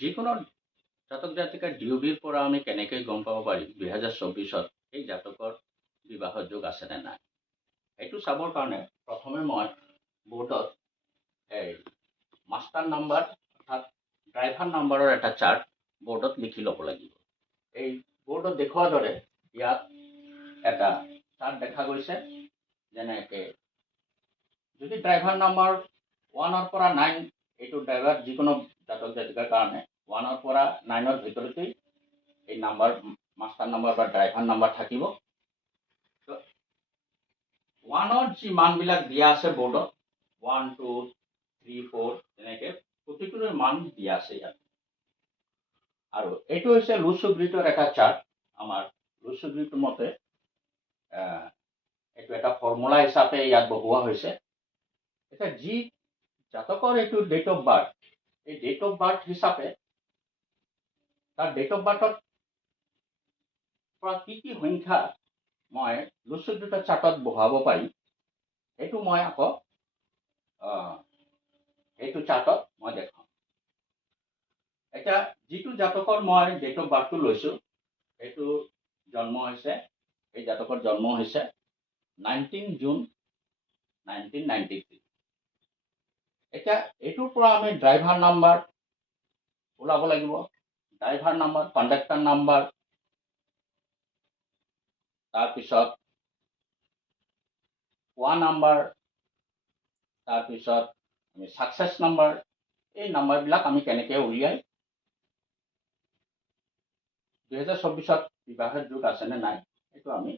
যিকোনো জাতক জাতিকাৰ ডিঅ'বিৰ পৰা আমি কেনেকৈ গম পাব পাৰিম 2024 এই জাতকৰ বিবাহৰ যোগ আছে নে নাই? এইটো চাবৰ কাৰণে প্ৰথমে মই বৰ্ডত এই মাষ্টাৰ নাম্বাৰ অৰ্থাৎ ড্ৰাইভাৰ নাম্বাৰৰ এটা চাৰ্ট বৰ্ডত লিখি ল'ব লাগিব। এই বৰ্ডত দেখুওৱাৰ দৰে ইয়াত এটা চাৰ্ট দেখা গৈছে। যেনেকৈ যদি ড্ৰাইভাৰ নাম্বাৰ 1 পৰা 9 এইটো ড্ৰাইভাৰ যিকোনো জাতক জাতিকাৰ কাৰণে 1 পৰা 9 ভিতৰতেই এই নাম্বাৰ মাষ্টাৰ নাম্বাৰ বা ড্ৰাইভাৰ নাম্বাৰ থাকিব। 1 যি মানবিলাক দিয়া আছে বৰ্ডত 1 2 3 4 তেনেকৈ প্ৰতিটোৰে মান দিয়া আছে ইয়াত। আৰু এইটো হৈছে লুচুগ্ৰিটৰ এটা চাৰ্ট। আমাৰ লুচুগ্ৰিট মতে এইটো এটা ফৰ্মুলা হিচাপে ইয়াত বহোৱা হৈছে। এতিয়া যি জাতকৰ এইটো ডেট অফ বাৰ্থ, এই ডেট অফ বাৰ্থ হিচাপে তাৰ ডেট অফ বাৰ্থৰ পৰা কি কি সংখ্যা মই লুচুগ্ৰিটৰ চাৰ্টত বহাব পাৰিম, সেইটো মই আকৌ এইটো চাৰ্টত মই দেখাম। এতিয়া যিটো জাতকৰ মই ডেট অফ বাৰ্থটো লৈছোঁ, এইটো জন্ম হৈছে, এই জাতকৰ জন্ম হৈছে 19 জুন 1993। এতিয়া এইটোৰ পৰা আমি ড্ৰাইভাৰ নাম্বাৰ ওলাব লাগিব। ড্ৰাইভাৰ নাম্বাৰ, কণ্ডাক্টাৰ নাম্বাৰ, তাৰপিছত পোৱা নাম্বাৰ, তাৰপিছত আমি ছাকচেছ নাম্বাৰ, এই নাম্বাৰবিলাক আমি কেনেকৈ উলিয়াই 2024 বিবাহৰ যোগ আছেনে নাই সেইটো আমি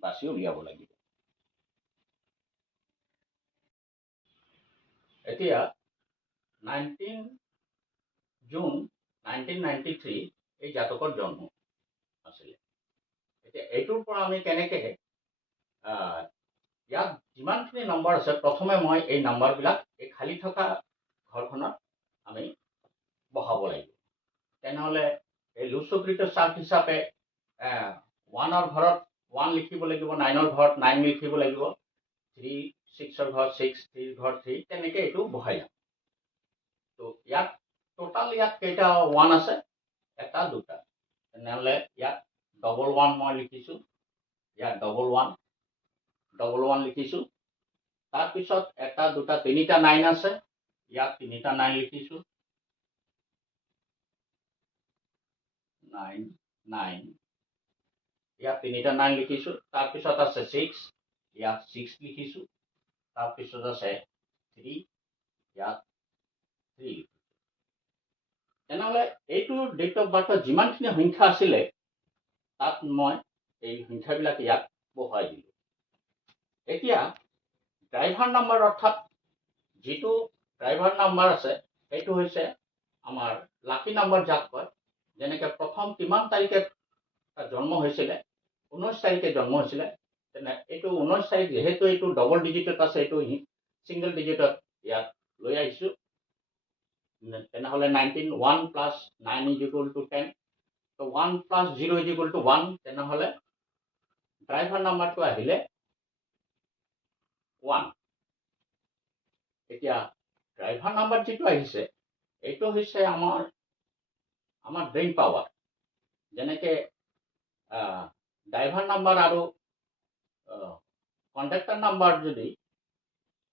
বাছি উলিয়াব লাগিব। এতিয়া 19 জুন 1993 এই জাতকৰ জন্ম আছিলে। এতিয়া এইটোৰ পৰা আমি কেনেকৈ ইয়াত যিমানখিনি নম্বৰ আছে, প্ৰথমে মই এই নাম্বাৰবিলাক এই খালী থকা ঘৰখনত আমি বহাব লাগিব। তেনেহ'লে এই লুচুগ্ৰিটৰ চাৰ্ট হিচাপে 1ৰ ঘৰত 1 লিখিব লাগিব, 9ৰ ঘৰত 9 লিখিব লাগিব, 3 6ৰ ঘৰত 6, 3ৰ ঘৰত 3, তেনেকৈ এইটো বহাই যাম। তো ইয়াত টোটাল ইয়াত কেইটা 1 আছে? এটা দুটা। তেনেহ'লে ইয়াত 1 মই লিখিছোঁ, ইয়াত 1 লিখিছোঁ। তাৰপিছত এটা দুটা তিনিটা 9 আছে, ইয়াত তিনিটা 9 লিখিছোঁ, 9 9, ইয়াত তিনিটা 9 লিখিছোঁ। তাৰপিছত আছে 6, ইয়াত 6 লিখিছোঁ। তাৰপিছত আছে 3, ইয়াত 3 লিখিছোঁ। তেনেহ'লে এইটো ডেট অফ বাৰ্থত যিমানখিনি সংখ্যা আছিলে তাত মই এই সংখ্যাবিলাক ইয়াত বহুৱাই দিলোঁ। এতিয়া ড্ৰাইভাৰ নাম্বাৰ অৰ্থাৎ যিটো ড্ৰাইভাৰ নাম্বাৰ আছে সেইটো হৈছে আমাৰ লাকি নাম্বাৰ যাক কয়। যেনেকৈ প্ৰথম কিমান তাৰিখে জন্ম হৈছিলে, 19 তাৰিখে জন্ম হৈছিলে, তেনে এইটো 19 তাৰিখ যিহেতু এইটো ডবল ডিজিটত আছে, এইটো ছিংগল ডিজিটত ইয়াত লৈ আহিছোঁ। তেনেহ'লে 19 1 + 9 = 10, তো 1 + 0 = 1। তেনেহ'লে ড্ৰাইভাৰ নাম্বাৰটো আহিলে 1। এতিয়া ড্ৰাইভাৰ নাম্বাৰ যিটো আহিছে এইটো হৈছে আমাৰ ব্ৰেইন পাৱাৰ। যেনেকৈ ড্ৰাইভাৰ নাম্বাৰ আৰু কণ্ডাক্টাৰ নাম্বাৰ যদি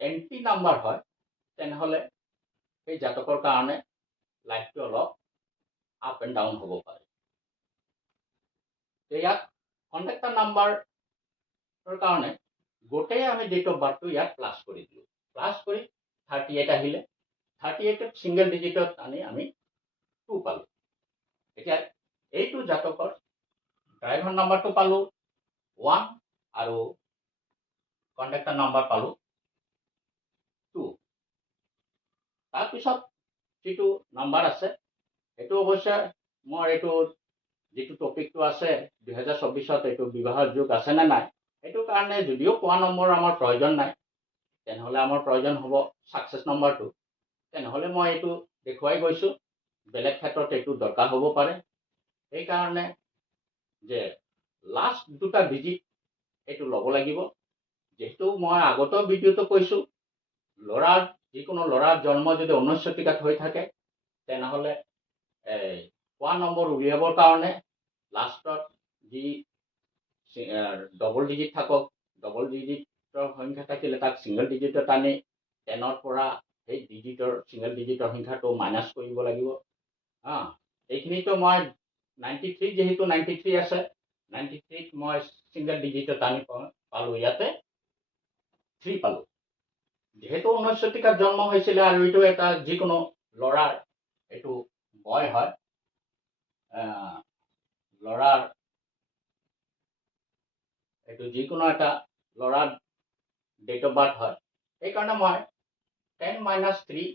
এণ্টি নাম্বাৰ হয়, তেনেহ'লে সেই জাতকৰ কাৰণে লাইফটো অলপ আপ এণ্ড ডাউন হ'ব পাৰে। ইয়াত কণ্ডাক্টাৰ নাম্বাৰৰ কাৰণে গোটেই আমি ডেট অফ বাৰ্থটো ইয়াত প্লাছ কৰি দিলোঁ। প্লাছ কৰি 38 আহিলে, 38ত ছিংগল ডিজিটত আনি আমি 2 পালোঁ। এতিয়া এইটো জাতকৰ ড্ৰাইভাৰ নাম্বাৰটো পালোঁ 1 আৰু কণ্ডাক্টাৰ নাম্বাৰ পালোঁ 2। তাৰপিছত যিটো নাম্বাৰ আছে সেইটো অৱশ্যে মই এইটো যিটো টপিকটো আছে 2024 এইটো বিবাহৰ যোগ আছেনে নাই, সেইটো কাৰণে যদিও পোৱা নম্বৰ আমাৰ প্ৰয়োজন নাই, তেনেহ'লে আমাৰ প্ৰয়োজন হ'ব ছাকচেছ নম্বৰটো। তেনেহ'লে মই এইটো দেখুৱাই গৈছোঁ, বেলেগ ক্ষেত্ৰত এইটো দৰকাৰ হ'ব পাৰে। সেইকাৰণে যে লাষ্ট দুটা ডিজিট এইটো ল'ব লাগিব। যেহেতু মই আগতেও ভিডিঅ'টো কৈছোঁ, যিকোনো ল'ৰাৰ জন্ম যদি 19 শতিকাত হৈ থাকে তেনেহ'লে কোৱা নম্বৰ উলিয়াবৰ কাৰণে লাষ্টত যি ডবল ডিজিট থাকক, ডবল ডিজিটৰ সংখ্যা থাকিলে তাক ছিংগল ডিজিটত আনি 10ৰ পৰা সেই ছিংগল ডিজিটৰ সংখ্যাটো মাইনাছ কৰিব লাগিব। এইখিনিতো মই 93 যেহেতু 93 আছে, 93ত মই ছিংগল ডিজিটত আনি পালোঁ, ইয়াতে 3 পালোঁ। যেহেতু 19 শতিকাত জন্ম হৈছিলে আৰু এইটো এটা যিকোনো ল'ৰাৰ এইটো বয় হয়, ল'ৰাৰ এইটো যিকোনো এটা ল'ৰাৰ ডেট অফ বাৰ্থ হয়, সেইকাৰণে মই 10 - 3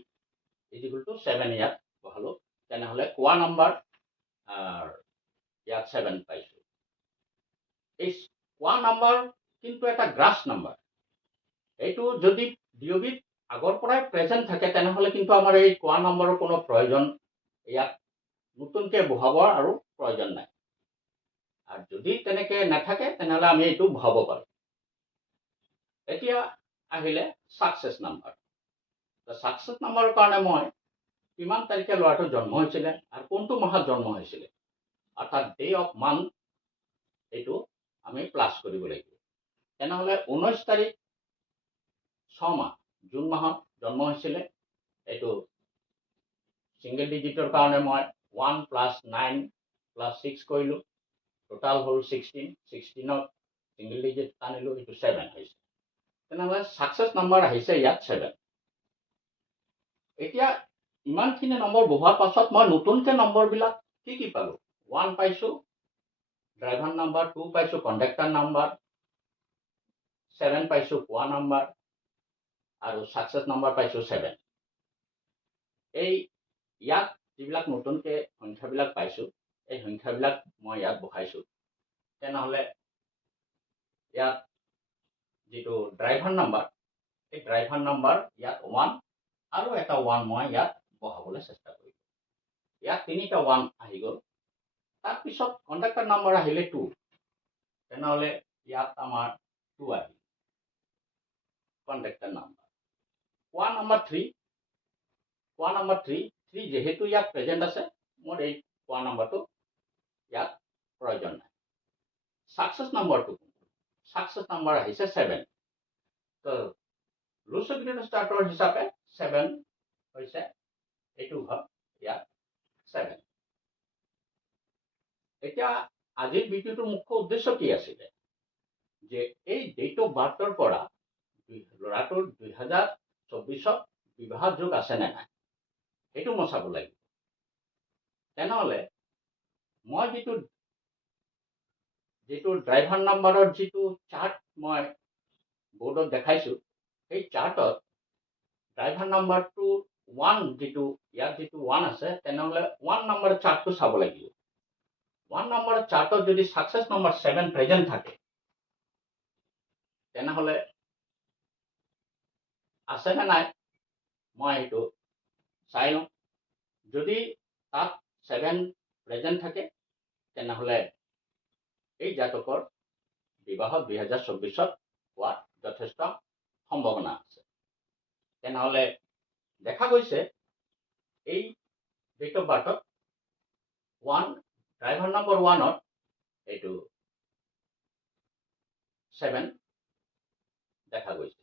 = 7 ইয়াত বহালোঁ। তেনেহ'লে কোৱা নম্বৰ ইয়াত 7 পাইছোঁ। এই কোৱা নম্বৰ কিন্তু এটা গ্ৰাছ নম্বৰ। এইটো যদি ডিঅ'বিত আগৰ পৰাই প্ৰেজেণ্ট থাকে তেনেহ'লে কিন্তু আমাৰ এই কোৱা নম্বৰৰ কোনো প্ৰয়োজন ইয়াত নতুনকৈ বহাবৰ আৰু প্ৰয়োজন নাই। আৰু যদি তেনেকৈ নাথাকে তেনেহ'লে আমি এইটো বহাব পাৰোঁ। এতিয়া আহিলে ছাকচেছ নাম্বাৰ। ছাকচেছ নাম্বাৰৰ কাৰণে মই কিমান তাৰিখে ল'ৰাটো জন্ম হৈছিলে আৰু কোনটো মাহত জন্ম হৈছিলে, অৰ্থাৎ ডে অফ মান্থ, এইটো আমি প্লাছ কৰিব লাগিব। তেনেহ'লে 19 তাৰিখ 6 মাহ, জুন মাহত জন্ম হৈছিলে। এইটো ছিংগল ডিজিটৰ কাৰণে মই 1 + 9 + 6 কৰিলোঁ, টোটাল হ'ল 16। 16ত ছিংগল ডিজিট আনিলোঁ, এইটো 7 হৈছে। তেনেহ'লে ছাকচেছ নাম্বাৰ আহিছে ইয়াত 7। এতিয়া ইমানখিনি নম্বৰ বহোৱাৰ পাছত মই নতুনকৈ নম্বৰবিলাক কি পালোঁ? 1 পাইছোঁ ড্ৰাইভাৰ নাম্বাৰ, 2 পাইছোঁ কণ্ডাক্টাৰ নাম্বাৰ, 7 পাইছোঁ কোৱা নাম্বাৰ, আৰু ছাকচেছ নাম্বাৰ পাইছোঁ 7। ইয়াত যিবিলাক নতুনকৈ সংখ্যাবিলাক পাইছোঁ, এই সংখ্যাবিলাক মই ইয়াত বহাইছোঁ। তেনেহ'লে ইয়াত যিটো ড্ৰাইভাৰ নাম্বাৰ, এই ড্ৰাইভাৰ নাম্বাৰ ইয়াত 1 আৰু এটা 1 মই ইয়াত বহাবলৈ চেষ্টা কৰিলোঁ। ইয়াত 3টা 1 আহি গ'ল। তাৰপিছত কণ্ডাক্টাৰ নাম্বাৰ আহিলে 2, তেনেহ'লে ইয়াত আমাৰ 2 আহিল কণ্ডাক্টাৰ নাম্বাৰ। কোৱা নম্বৰ 3, কোৱা নম্বৰ 3 যেহেতু ইয়াত প্ৰেজেণ্ট আছে, মোৰ এই কোৱা নম্বৰটো ইয়াত প্ৰয়োজন নাই। ছাকচেছ নম্বৰটো, ছাকচেছ নম্বৰ আহিছে 7। তো লুচগ্ৰেড ষ্টাৰ্টৰ হিচাপে 7 হৈছে, এইটো হ'ল ইয়াত 7। এতিয়া আজিৰ ভিডিঅ'টোৰ মুখ্য উদ্দেশ্য কি আছিলে? যে এই ডেট অফ বাৰ্থৰ পৰা ল'ৰাটোৰ 2024ত বিবাহ যোগ আছে নে নাই, সেইটো মই চাব লাগিব। তেনেহ'লে মই যিটো ড্ৰাইভাৰ নাম্বাৰৰ যিটো চাৰ্ট মই বোৰ্ডত দেখাইছোঁ, সেই চাৰ্টত ড্ৰাইভাৰ নাম্বাৰটো 1 ইয়াত যিটো 1 আছে, তেনেহ'লে 1 নম্বৰ চাৰ্টটো চাব লাগিব। 1 নম্বৰ চাৰ্টত যদি ছাকচেছ নম্বৰ 7 প্ৰেজেণ্ট থাকে, তেনেহ'লে আছে নে নাই মই সেইটো চাই লওঁ। যদি তাত 7 প্ৰেজেণ্ট থাকে, তেনেহ'লে এই জাতকৰ বিবাহত 2024ত হোৱাৰ যথেষ্ট সম্ভাৱনা আছে। তেনেহ'লে দেখা গৈছে এই ডেট অফ বাৰ্থত 1, ড্ৰাইভাৰ নম্বৰ 1ত এইটো 7 দেখা গৈছে।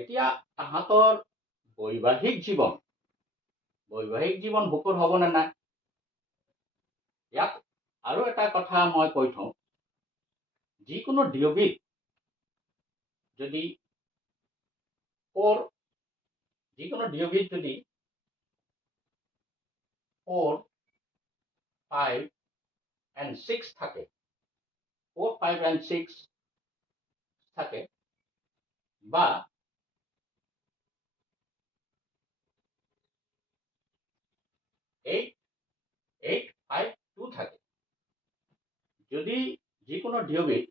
এতিয়া তাহাঁতৰ বৈবাহিক জীৱন সুখৰ হ'ব নে নাই, ইয়াত আৰু এটা কথা মই কৈ থওঁ। যিকোনো ডিঅ'বিত যদি 4, 5 and 6 থাকে, 4, 5 and 6 থাকে, বা 8, 5, 2 থাকে, যদি যিকোনো ডিঅ'বিত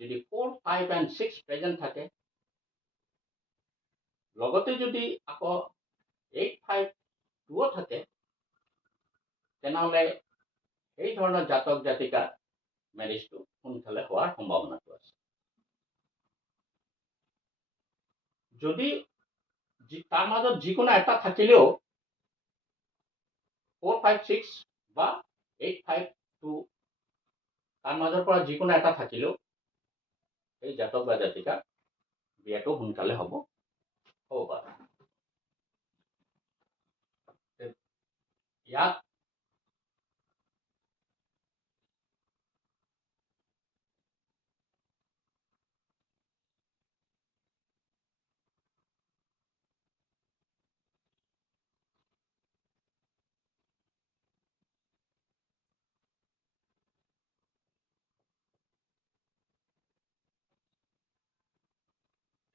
যদি 4, 5 and 6 প্ৰেজেণ্ট থাকে, লগতে যদি আকৌ 8, 5, 2 থাকে, তেনেহ'লে এই ধৰণৰ জাতক জাতিকাৰ মেৰেজটো সোনকালে হোৱাৰ সম্ভাৱনাটো আছে। যদি তাৰ মাজত যিকোনো এটা থাকিলেও 456 বা 852 তাৰ মাজৰ পৰা যিকোনো এটা থাকিলেও এই জাতক বা জাতিকা বিয়াটো সোনকালে হ'ব পাৰে। ইয়াত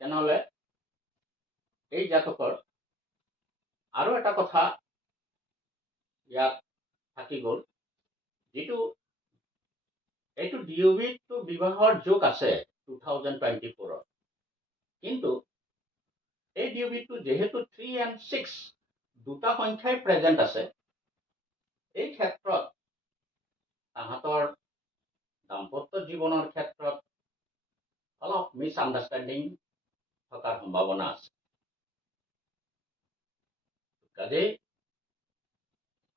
তেনেহ'লে এই জাতকৰ আৰু এটা কথা ইয়াত থাকি গ'ল, যিটো এইটো ডিঅ'বিটো বিবাহৰ যোগ আছে 2024, কিন্তু এই ডিঅ'বিটো যিহেতু 3 and 6 দুটা সংখ্যাই প্ৰেজেণ্ট আছে, এই ক্ষেত্ৰত তাহাঁতৰ দাম্পত্য জীৱনৰ ক্ষেত্ৰত অলপ মিছআণ্ডাৰষ্টেণ্ডিং থকাৰ সম্ভাৱনা আছে। কাজেই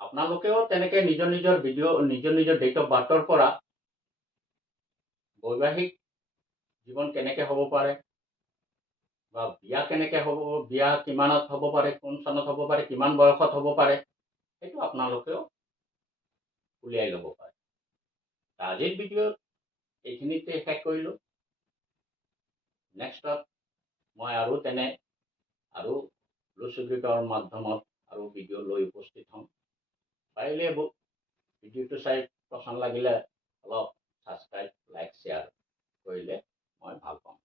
আপোনালোকেও তেনেকে নিজৰ নিজৰ ডেট অফ বাৰ্থৰ পৰা বৈবাহিক জীৱন কেনেকে হ'ব পাৰে বা বিয়া কেনেকে হ'ব, বিয়া কিমানত হ'ব পাৰে, কোন চনত হ'ব পাৰে, কিমান বয়সত হ'ব পাৰে, সেইটো আপোনালোকেও উলিয়াই ল'ব পাৰে। আজিৰ ভিডিঅ'ত এইখিনিতে শেষ কৰিলোঁ। নেক্সটত মই আৰু লুচুগ্ৰিকৰ মাধ্যমত আৰু ভিডিঅ' লৈ উপস্থিত হ'ম। পাৰিলে ভিডিঅ'টো চাই পচন্দ লাগিলে অলপ ছাবস্ক্ৰাইব, লাইক, শ্বেয়াৰ কৰিলে মই ভাল পাম।